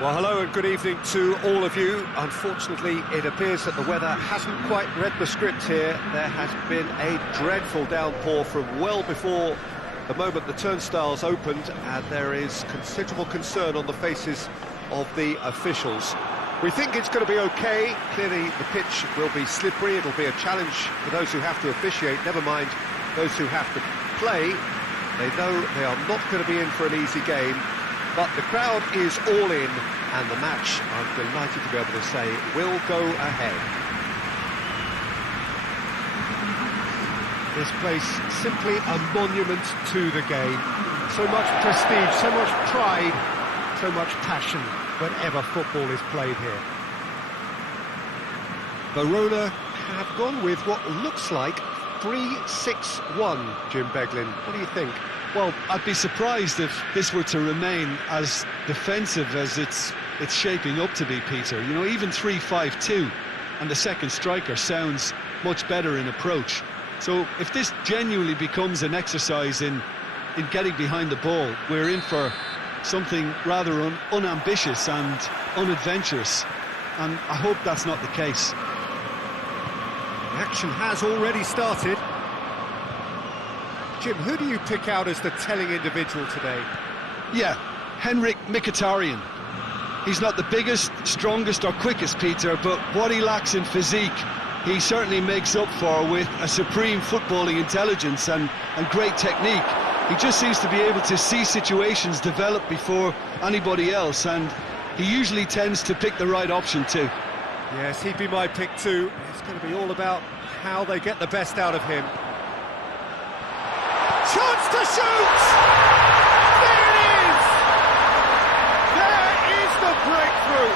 Well, hello and good evening to all of you. Unfortunately, it appears that the weather hasn't quite read the script here. There has been a dreadful downpour from well before the moment the turnstiles opened, and there is considerable concern on the faces of the officials. We think it's going to be okay. Clearly, the pitch will be slippery. It'll be a challenge for those who have to officiate, never mind those who have to play. They know they are not going to be in for an easy game. But the crowd is all in, and the match, I'm delighted to be able to say, will go ahead. This place, simply a monument to the game. So much prestige, so much pride, so much passion whenever football is played here. Verona have gone with what looks like 3-6-1, Jim Beglin. What do you think? Well, I'd be surprised if this were to remain as defensive as it's shaping up to be, Peter. You know, even 3-5-2 and the second striker sounds much better in approach. So if this genuinely becomes an exercise in getting behind the ball, we're in for something rather unambitious and unadventurous. And I hope that's not the case. The action has already started. Jim, who do you pick out as the telling individual today? Yeah, Henrik Mkhitaryan. He's not the biggest, strongest or quickest, Peter, but what he lacks in physique, he certainly makes up for with a supreme footballing intelligence and great technique. He just seems to be able to see situations develop before anybody else, and he usually tends to pick the right option too. Yes, he'd be my pick too. It's going to be all about how they get the best out of him. Chance to shoot! There it is! There is the breakthrough!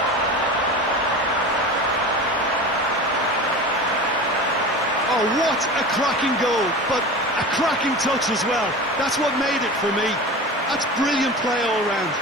Oh, what a cracking goal, but a cracking touch as well. That's what made it for me. That's brilliant play all round.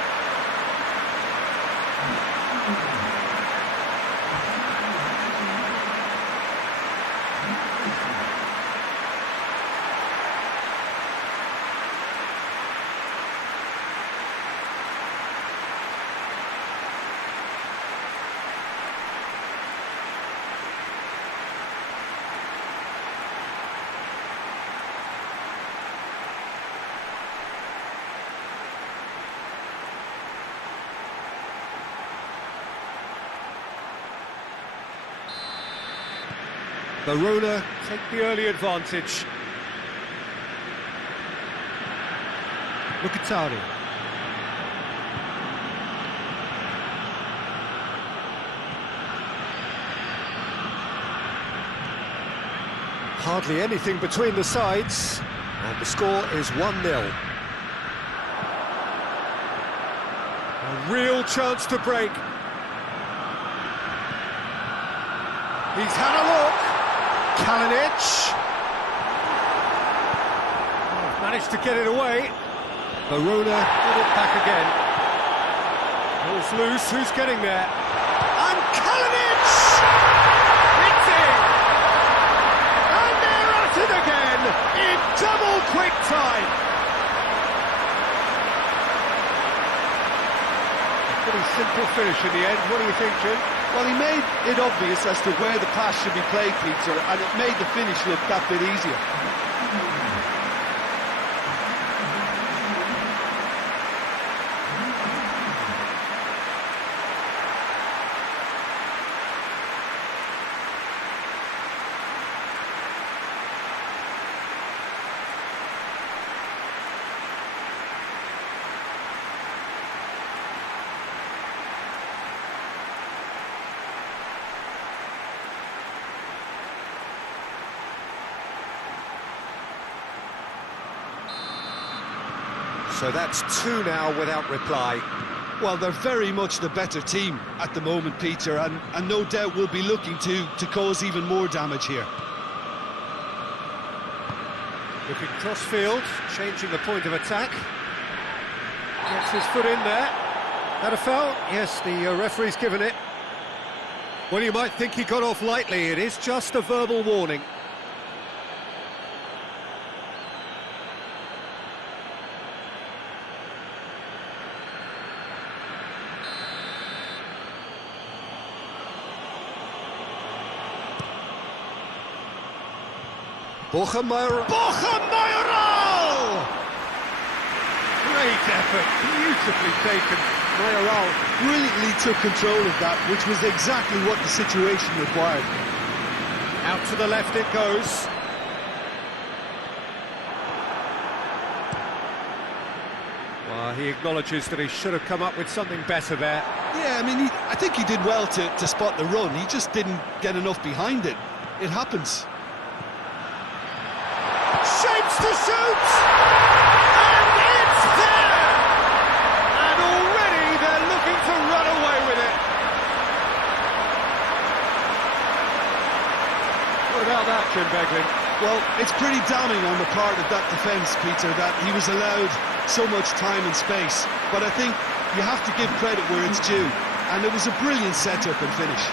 Verona take the early advantage. Mkhitaryan. Hardly anything between the sides, and the score is 1-0. A real chance to break. He's had a look. Kalinic. Oh, managed to get it away. Verona got it back again. Ball's loose, who's getting there? And Kalinic! It's in! And they're at it again in double quick time. A pretty simple finish in the end. What do you think, Jim? Well, he made it obvious as to where the pass should be played, Peter, and it made the finish look that bit easier. So that's 2 now without reply. Well, they're very much the better team at the moment, Peter, and no doubt will be looking to cause even more damage here. Looking cross-field, changing the point of attack. Gets his foot in there. That a foul? Yes, the referee's given it. Well, you might think he got off lightly. It is just a verbal warning. Borja Mayoral. Great effort, beautifully taken. Mayoral brilliantly took control of that, which was exactly what the situation required. Out to the left it goes. Well, he acknowledges that he should have come up with something better there. Yeah, I mean, I think he did well to spot the run. He just didn't get enough behind it. It happens. Shapes to shoot! And it's there! And already they're looking to run away with it. What about that, Jim Beglin? Well, it's pretty damning on the part of that defence, Peter, that he was allowed so much time and space. But I think you have to give credit where it's due. And it was a brilliant setup and finish.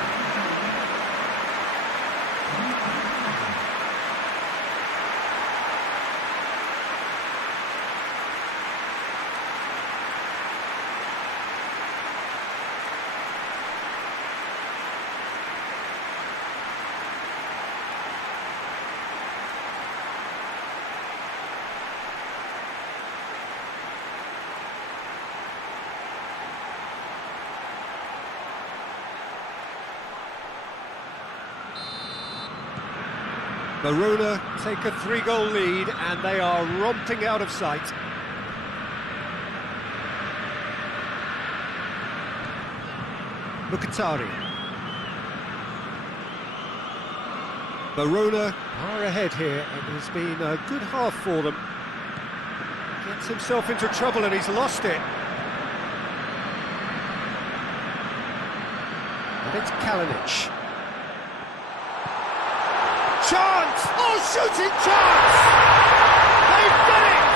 Verona take a 3-goal lead and they are romping out of sight. Mkhitaryan. Verona are ahead here. It has been a good half for them. Gets himself into trouble and he's lost it. And it's Kalinic. Chance! Oh, shooting chance! They've done it!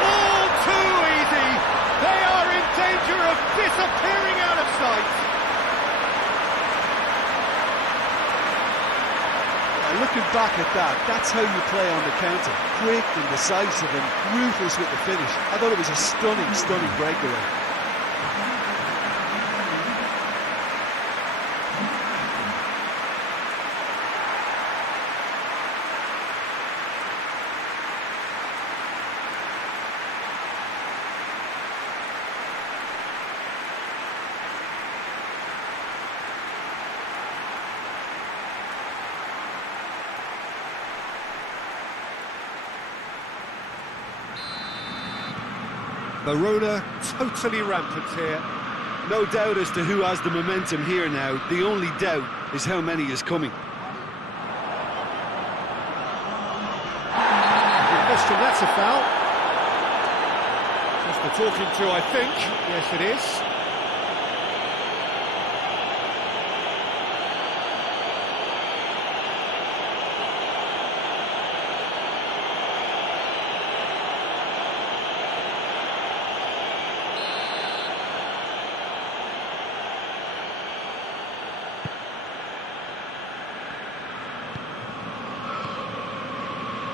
All too easy. They are in danger of disappearing out of sight. Looking back at that, that's how you play on the counter. Quick and decisive and ruthless with the finish. I thought it was a stunning, stunning breakaway. Verona totally rampant here. No doubt as to who has the momentum here now. The only doubt is how many is coming. Good question, that's a foul. Just the talking to, I think. Yes, it is.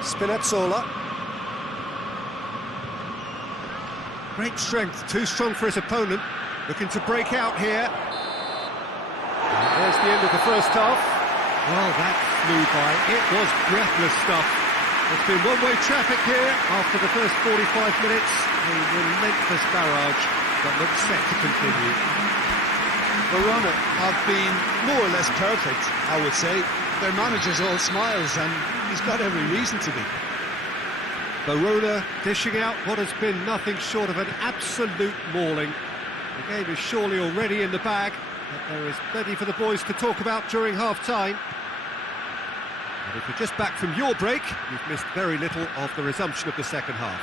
Spinazzola. Great strength, too strong for his opponent. Looking to break out here. And there's the end of the first half. Well, that flew by. It was breathless stuff. There's been one-way traffic here after the first 45 minutes. A relentless barrage that looks set to continue. Verona have been more or less perfect, I would say. Their manager's all smiles and he's got every reason to be. Verona dishing out what has been nothing short of an absolute mauling. The game is surely already in the bag, but there is plenty for the boys to talk about during half-time. And if you're just back from your break, you've missed very little of the resumption of the second half.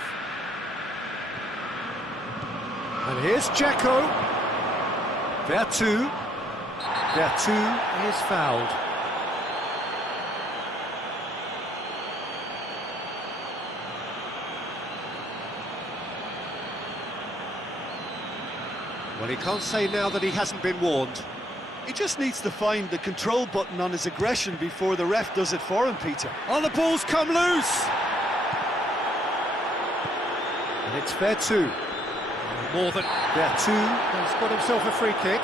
And here's Dzeko. Vertu is fouled. Well, he can't say now that he hasn't been warned. He just needs to find the control button on his aggression before the ref does it for him, Peter. Oh, the ball's come loose! And it's Vertu. More than Vertu has got himself a free kick.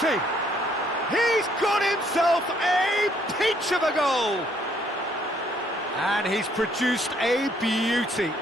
beauty! He's got himself a peach of a goal! And he's produced a beauty.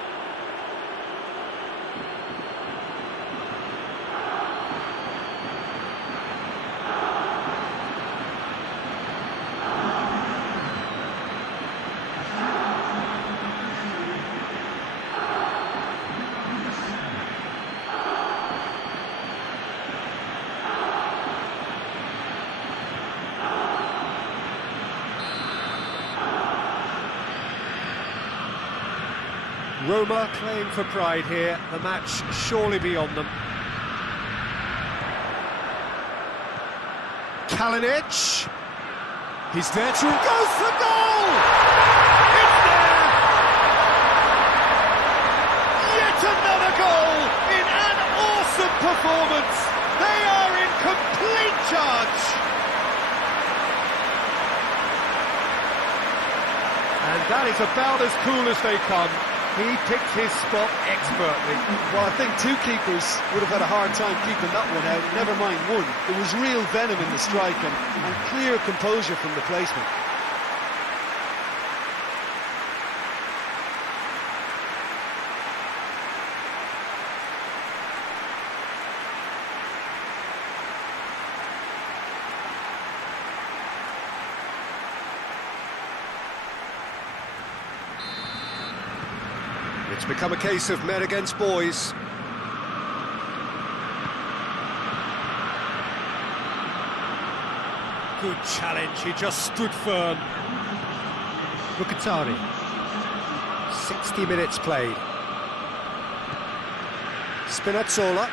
Roma playing for pride here, the match surely beyond them. Kalinic, he's there to goes for goal! It's there! Yet another goal in an awesome performance! They are in complete charge! And that is about as cool as they come. He picked his spot expertly. Well, I think two keepers would have had a hard time keeping that one out, never mind one. There was real venom in the strike and clear composure from the placement. It's become a case of men against boys. Good challenge, he just stood firm. Bucatari. 60 minutes played. Spinazzola.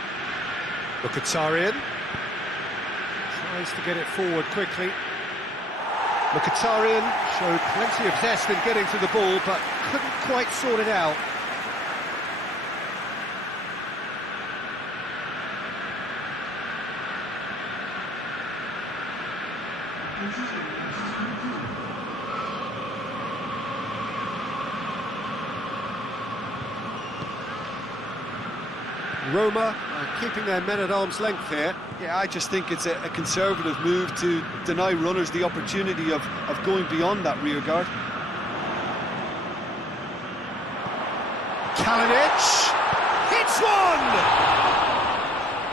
Mkhitaryan. Tries to get it forward quickly. Mkhitaryan showed plenty of zest in getting to the ball, but couldn't quite sort it out. Roma are keeping their men at arm's length here. Yeah, I just think it's a conservative move to deny runners the opportunity of going beyond that rear guard. Kalinic hits one!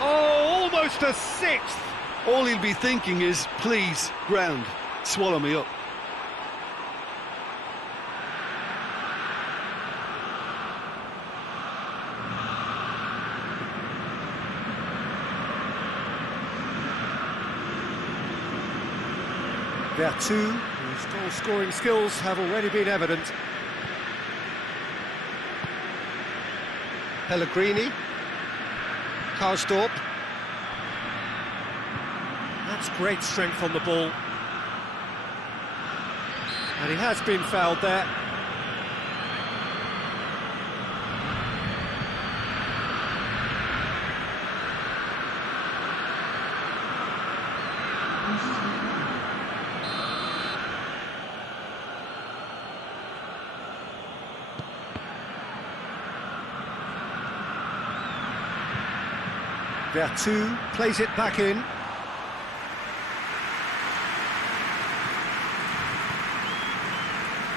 Oh, almost a sixth! All he'll be thinking is, please, ground, swallow me up. Vertu, whose goal-scoring skills have already been evident. Pellegrini. Karsdorp. That's great strength on the ball. And he has been fouled there. Vertu plays it back in.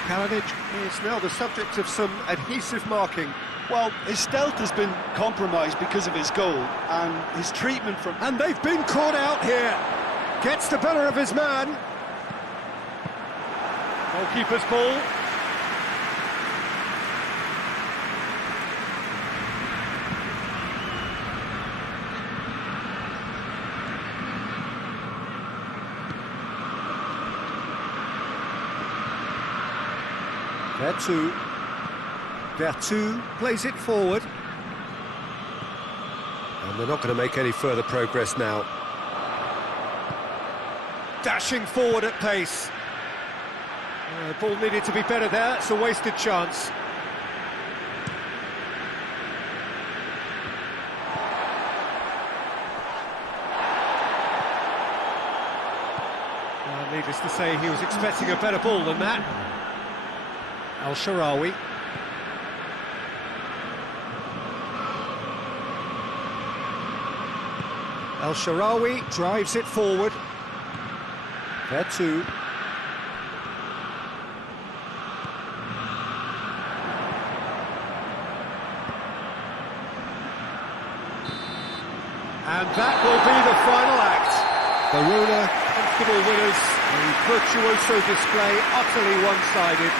Kalinic is now the subject of some adhesive marking. Well, his stealth has been compromised because of his goal, and his treatment from... And they've been caught out here. Gets the better of his man. Goalkeeper's ball. Vertu plays it forward. And they're not going to make any further progress now. Dashing forward at pace. The ball needed to be better there, it's a wasted chance. Needless to say, he was expecting a better ball than that. Al-Sharawi. El Shaarawy drives it forward. There too. And that will be the final act. Verona, comfortable winners. A virtuoso display, utterly one-sided.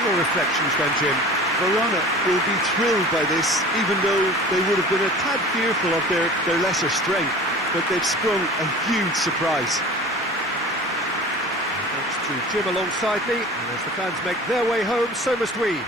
Your reflections then, Jim? Verona will be thrilled by this, even though they would have been a tad fearful of their lesser strength, but they've sprung a huge surprise. Thanks to Jim alongside me, and as the fans make their way home, so must we.